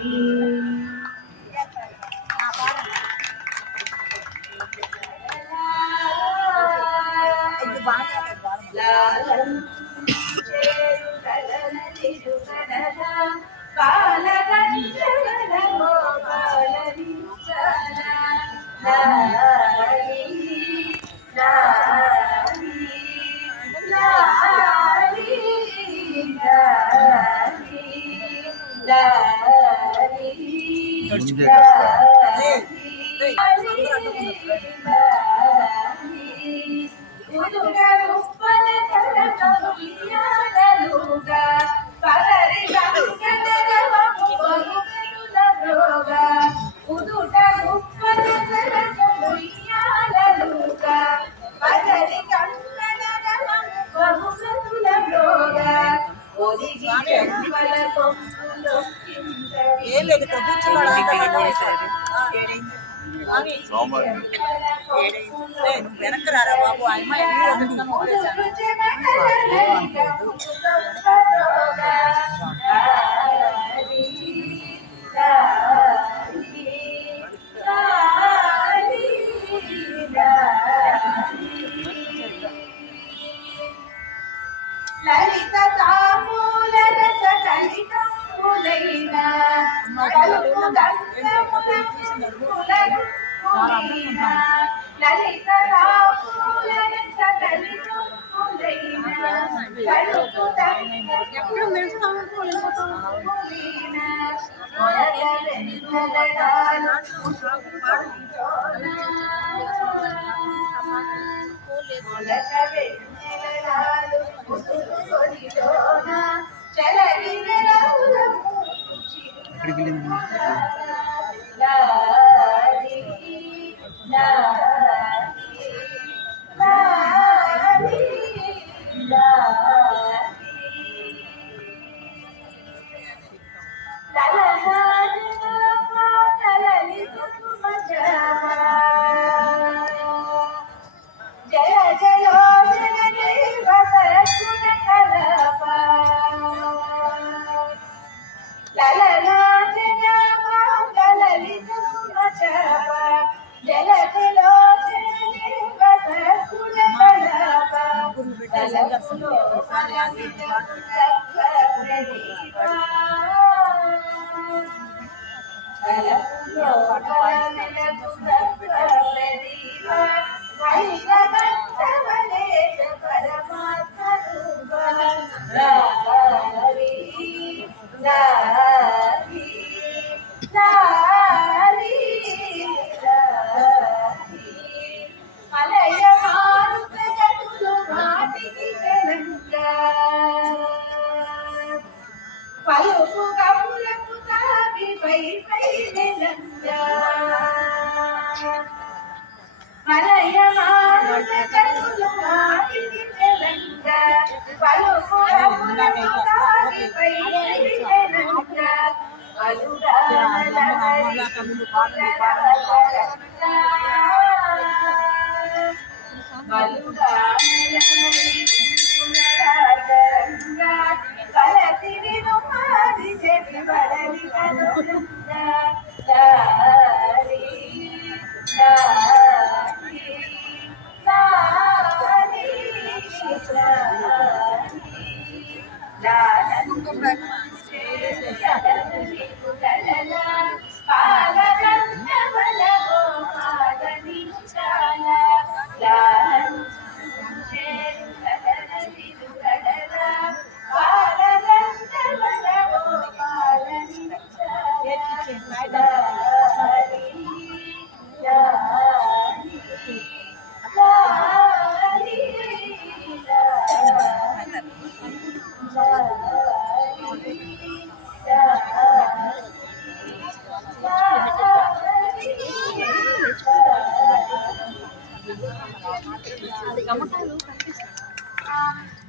ఏం లేదు, ఇక్కడ వెనక్కి రారా బాబు, అమ్మ లలిత తామూల రస కలితములైన కలుపు గంధములైన లలిత తామూల రస కలితములైన కలుపు గంధములైన పలుపు కవులకు తాగి పై పై మలయమానుల కనులు మాటికి తెలంగ పలుపు కవులకు తాగి పై పై తెలంగ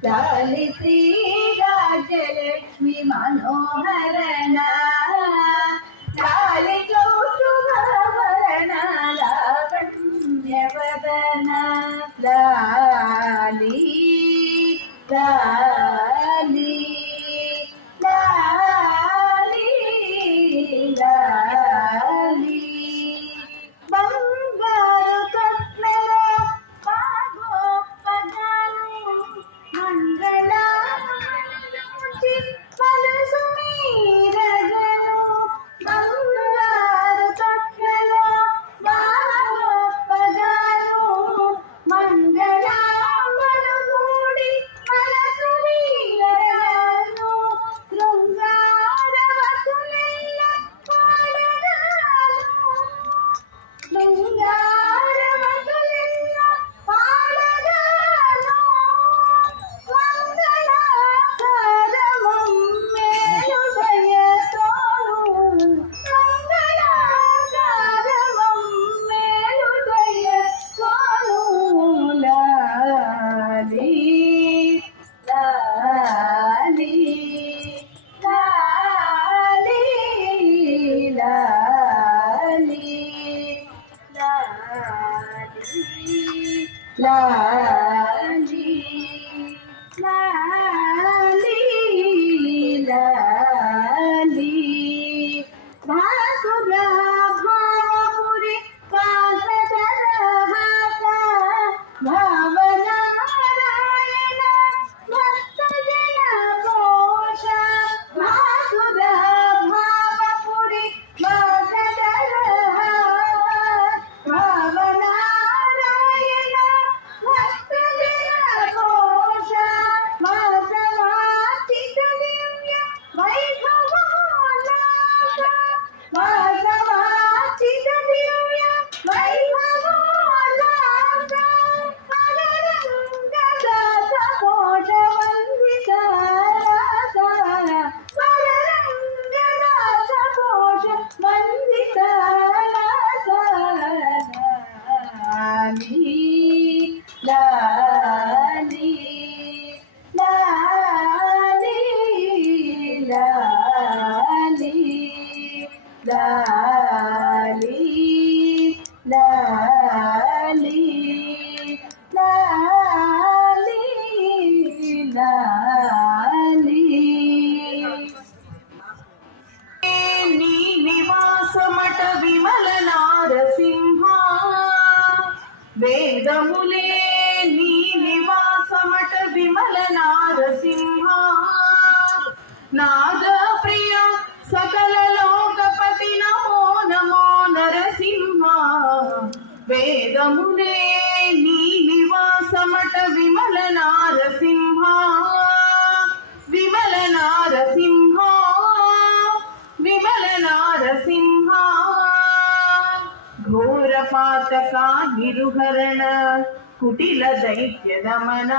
లాలి శ్రీ రాజలక్ష్మి మనోహరణ లాలి కౌస్తుభాభరణ లావణ్యవదన లాలి లాలి లాలి లాలి బంగారు కట్నలో బాగో పదాలు మంగళాచి మనసు మీరగను బంగారు కట్నలో బాగో పదాలు మంగళాంబను కూడి మనసు మీరగను శృంగారవసులెల్ల పాడగాను శృంగారవసులెల్ల పాడగాను మంగళాకారమం మేలుదయతోను మంగళాకారమం మేలుదయతోను లాలి లాలి లాలి లాలి లాలి లాలి లాలి భాసురా భావపురి పాసరహాస భావనారాయణ భక్తజన పోష భాసురా భావపురి పాసరహాస భావనారాయణ భక్తజన పోష వాసవాచిత దివ్య లాలి లాలి లాలి లాలి. నీ నివాసమట విమల నారసింహ వేదములే నీ నివాసమట విమల నారసింహ నాద ప్రియ సకల లోకపతి నమో నమో నరసింహ వేదములే నీ నివాసమట విమల నారసింహ విమల నారసింహ విమల నారసింహ ఘోర పాతక నిరుహరణ కుటిల దైత్య దమన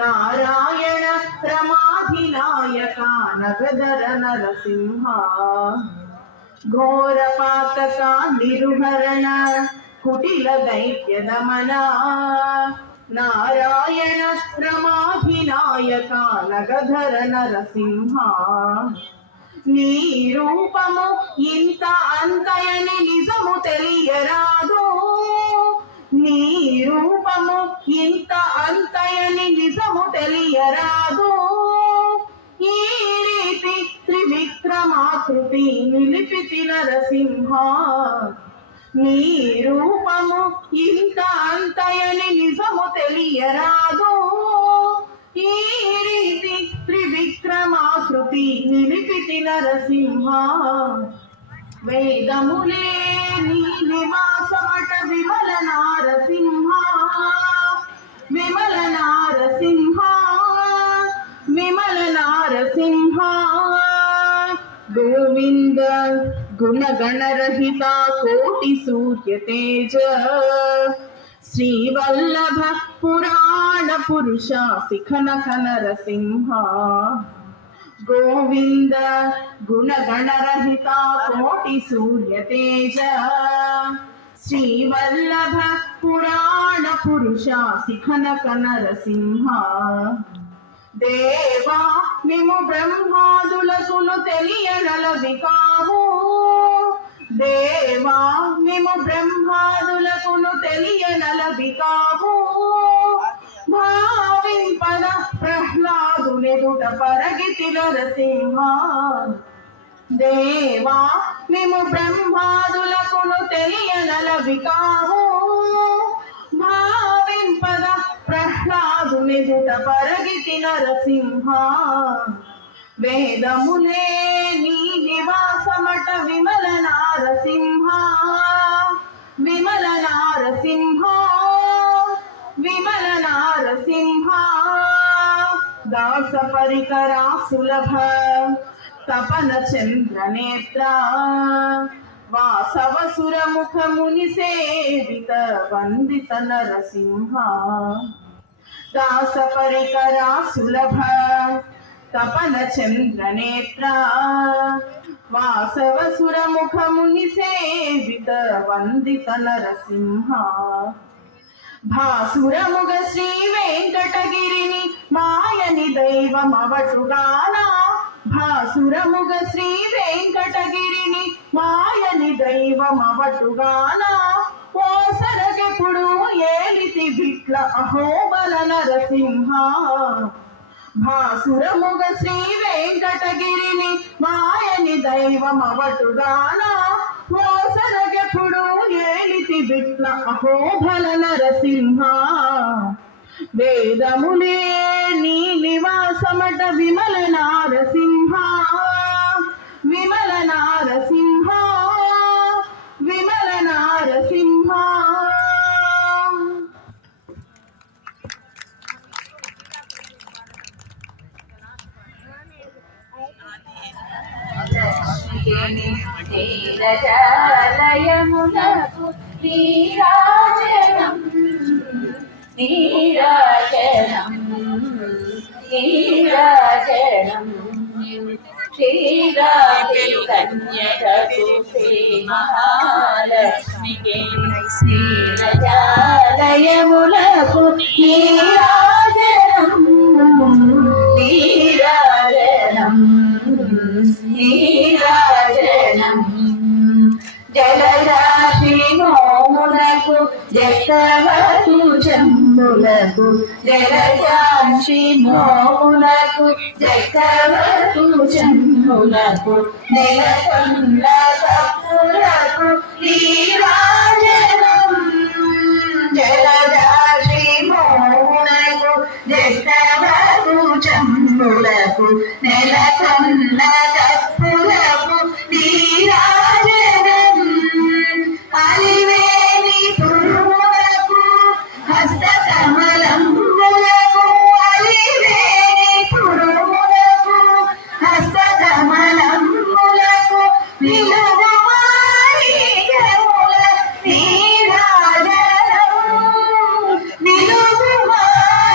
నారాయణ రమాధినాయక నగధర నరసింహ ఘోర పాతక నిరుహరణ కుటిల దైత్య దమన నారాయణ రమాధినాయక నగధర నరసింహ నీ రూపము ఇంత అంతయని నిజము తెలియరాదు నీ రూపము ఇంత అంతయని నిజము తెలియరాదు ఈ రీతి త్రివిక్రమాకృతి నిలిపితి నరసింహ నీ రూపము ఇంత అంతయని నిజము తెలియరాదు ఈ రీతి త్రివిక్రమాకృతి నిలిపితి నరసింహ వేదములే నీ నివాసమట విమల నారసింహ విమల నారసింహ విమల నారసింహ గోవింద గుణగణరహిత కోటి సూర్య తేజ శ్రీవల్లభ పురాణ పురుష శిఖనఖ నరసింహ గోవింద గుణగణరహిత కోటి సూర్య తేజ శ్రీవల్లభ పురాణ పురుష శిఖనఖ నరసింహ దేవా మేము బ్రహ్మాదులకును తెలియగలవి కావు దేవా మేము బ్రహ్మాదులకును తెలియనలవి కావు భావింపద ప్రహ్లాదునెదుట పరగితి నరసింహ దేవా మేము బ్రహ్మాదులకును తెలియనలవి కావు భావింపద ప్రహ్లాదునెదుట పరగితి నరసింహ వేదములే నీ నివాసమట విమల నారసింహ విమల నారసింహ విమల నారసింహ దాస పరికరా సులభ తపన చంద్ర నేత్ర వాసవ సురముఖ ముని సేవిత వందిత నరసింహ దాస పరికరా సులభ తపన చంద్ర నేత్ర వాసవ సురముఖ ముని సేవిత వందిత నరసింహ భాసురముగ శ్రీ వెంకటగిరిని మాయని దైవమవటుగాన భాసురముగ శ్రీ వెంకటగిరిని మాయని దైవమవటుగాన ఓ సరగెప్పుడు ఏలితి బిట్ల అహోబల నరసింహ భాసురముగ శ్రీ వెంకటగిరిని మాయని దైవమవటుగాన ఓ సరగెప్పుడు ఏలితి బిట్ల అహోబల నరసింహ వేదములే నీ నివాసమట విమల నారసింహ విమల నారసింహ విమల నారసింహ నీరజాలయమునకు నీరాజనం నీరాజనం నీరాజనం శ్రీరాజి కన్యకకు శ్రీ మహాలక్ష్మికి నీరజాలయములకు నీరాజనం నీరాజనం నీరాజనం జలరాశి మోమునకు జక్కవతు జంబులకు జలరాశి మోమునకు జక్కవతు జంబులకు నెలకొండ కప్పులకు నీరాజనం జలరాశి మోమునకు జక్కవతు జంబులకు నెలకొండ కప్పులకు నీరాజనం అలివేని పురుములకు హస్తకమలంబులకు అలివేని పురుములకు హస్తకమలంబులకు నిలువుమాణిక్యముల నీరాజనం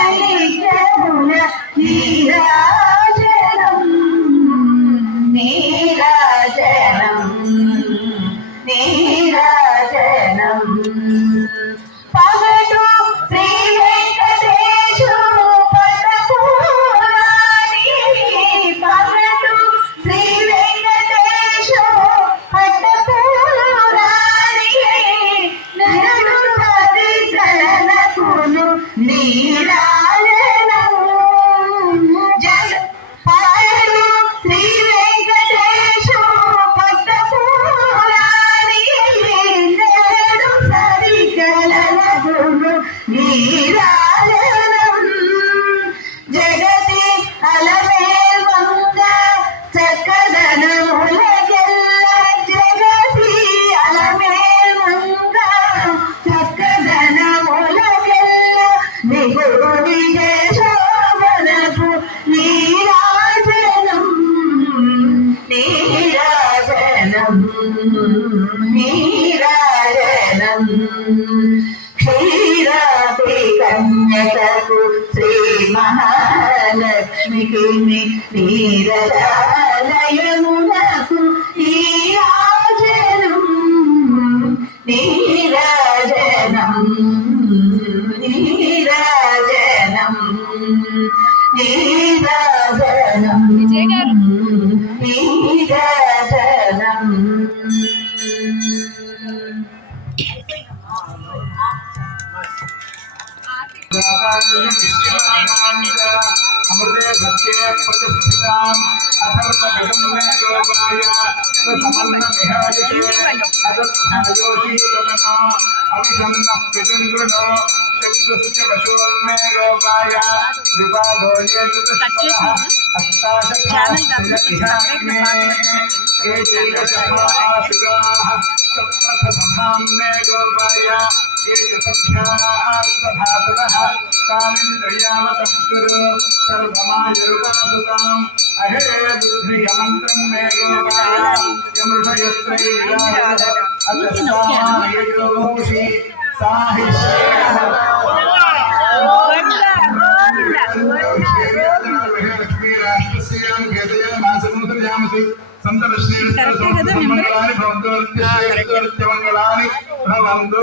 నిలువుమాణిక్యముల నీరాజనం నీరాజనం నీరాజనం పగటు శ్రీ వెంకటేశుడు పట్టపురాణి పగటు శ్రీ వెంకటేశుడు పట్టపురాణి నరుడు సతి సలనకును నీరాజనం జగ పగటు శ్రీ వెంకటేశుడు పట్టపురాణి నరుడు సతి సలనకును నీరాజనం జగతి అలమేల్వంగ చక్కదనములకెల్ల జగతి అలమేల్వంగ చక్కదనములకెల్ల నిగుడు విజయశోభనకు నీరాజనం నీరాజనం నీరాజనం క్షీరాతి కన్యకకు శ్రీ మహాలక్ష్మికి నీరజాలయమునకు నీరాజనం నీరాజనం నీరాజనం నీరాజనం నీరాజనం అమృతే సత్యే ప్రతిష్ఠితాం అథర్వగతం మే గోపాయ సమన్నమిహాయతే అదత్నాయోషీతమనో అవిషన్నః పితృగృణో శక్తుస్య వశోర్మే గోపాయ విపాదో ఏ చతుష్పదః అష్టాశతాస్త్రిజఇహాగ్నే ఏ చైకశమాశుగాః సప్తసభాం మే గోపాయ ఏ చ సభ్యాస్తభాసదః తామింద్రియావతః కురు సర్వమాయుర్వాసుతాం అహే బుద్ధియమంత్రం మే గోపాయ యమృషయస్త్రైరాజ అతస్మాయయోషి సంతలక్ష్మీమంగళాని భవంతుమంగళాని భవంతు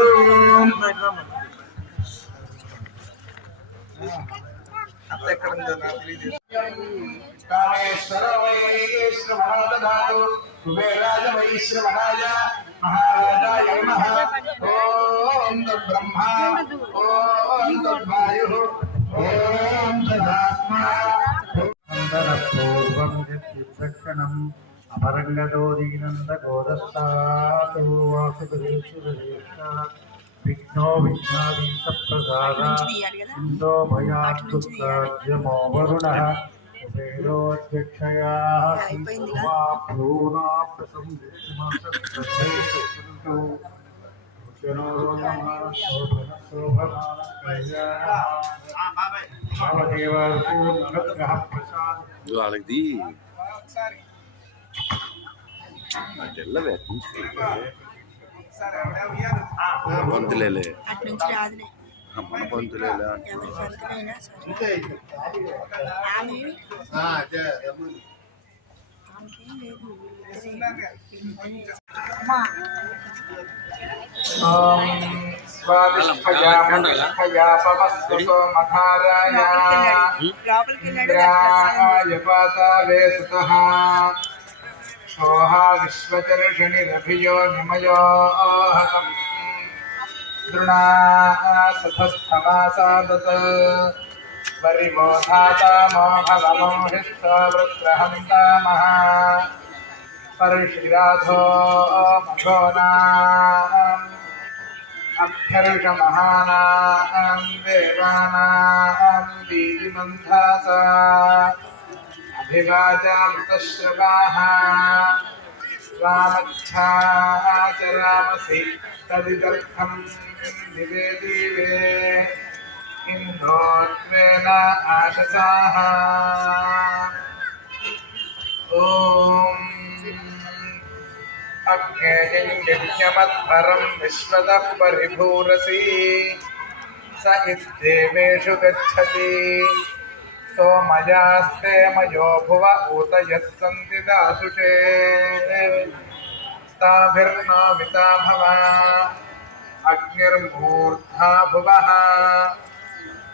కామేశ్వర వైశ్రవణాదధాతు కుబేరాజ వైశ్రవణాయ మహారాజాయ నమః ఓం తద్బ్రహ్మ ఓం తద్వాయు ఓం తదాత్మా పూర్వం యక్షణం అపరంగదోదీనందగోదస్తాతో వాసుదేశ విఘ్నో విఘ్నాదీత ప్రసాద ఇందో భయాద్యుమో వరుణ కుబేరోధ్యక్షయా భ్రూనా వాళ్ళకి పంతులేలే అట్నుంచి రాదులే మన పంతులేలే ఎవరి పంతులైనా సరే ఆమె ఆమెకేం లేదు అమ్మా స్వాదిష్ఠయామధారాయ सोहा विश्वचर्षणिरभियो निमयो हतम् दृढासथस्थमासादत परिबोधाता मोहवमोहिष्टवृत्रहन्तामः परशिराधो मघोनाम् अभ्यर्षमहानाम् देवानाम् दीतिमन्थासा अभिवाचामृतश्रवाः स्वामच्छाचरामसि तदिदर्थम् दिवे दिवे इन्दोत्वेन आशसाः ॐ अग्नेयज्ञमत्परम् विश्वतः परिभूरसि स इत्येवेषु गच्छति सोमयास्ते मयो भुव ऊतयः सन्ति दासुषे ताभिर्नो विता भव अग्निर्मूर्धा भुवः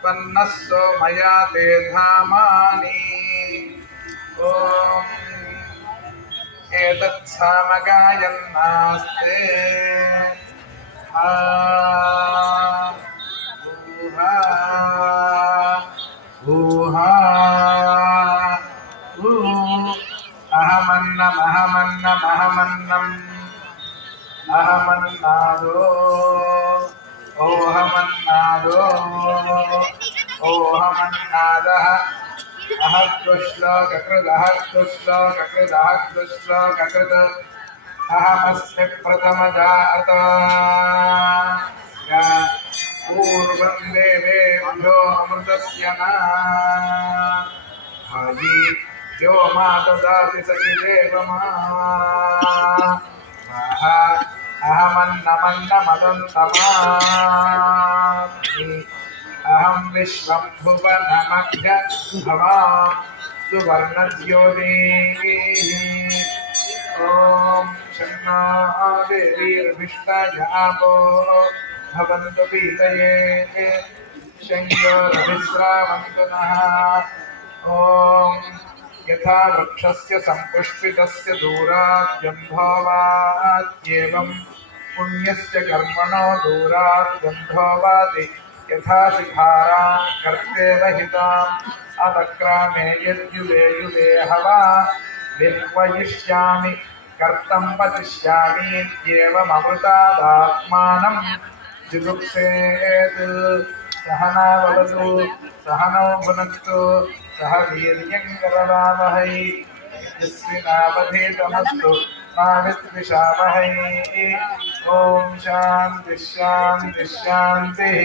पन्नः सोमया ते धामानि ॐ एतत्सामगायन्नास्ते अहमन्नमहमन्नमहमन्नम् अहमन्नादो ओहमन्नादो ओहमन्नादः अहद्वश्लोककृदहद्वश्लोककृदहद्वश्लोककृद अहमस्मि प्रथमजात पूर्वं देवेभ्यो अमृतस्य न भाजी यो मा ददाति स इदेव मा अहमन्नमन्नमदन्तमामि अहं विश्वं भुवनमभ्य भवां सुवर्णज्योतिः ॐ शन्नो देवीर्भिष्टायापो भवन्तु पीतये शंयोरभिस्रावन्तु नः ॐ यथा वृक्षस्य सम्पुष्पितस्य दूराद्गन्धो वात्येवं पुण्यस्य कर्मणो दूराद्गन्धो वाति यथा सिखारा कर्तेव हिताम् अवक्रामे यद्युगे युगे हवा विह्वयिष्यामि कर्तं पतिष्यामीत्येवममृतादात्मानं जुगुप्सेत् सहनाववतु सहनौ भुनक्तु सह वीर्यङ्करवावहै यस्विनावधीतमस्तु मा विद्विषावहै ॐ शान्तिः शान्तिः शान्तिः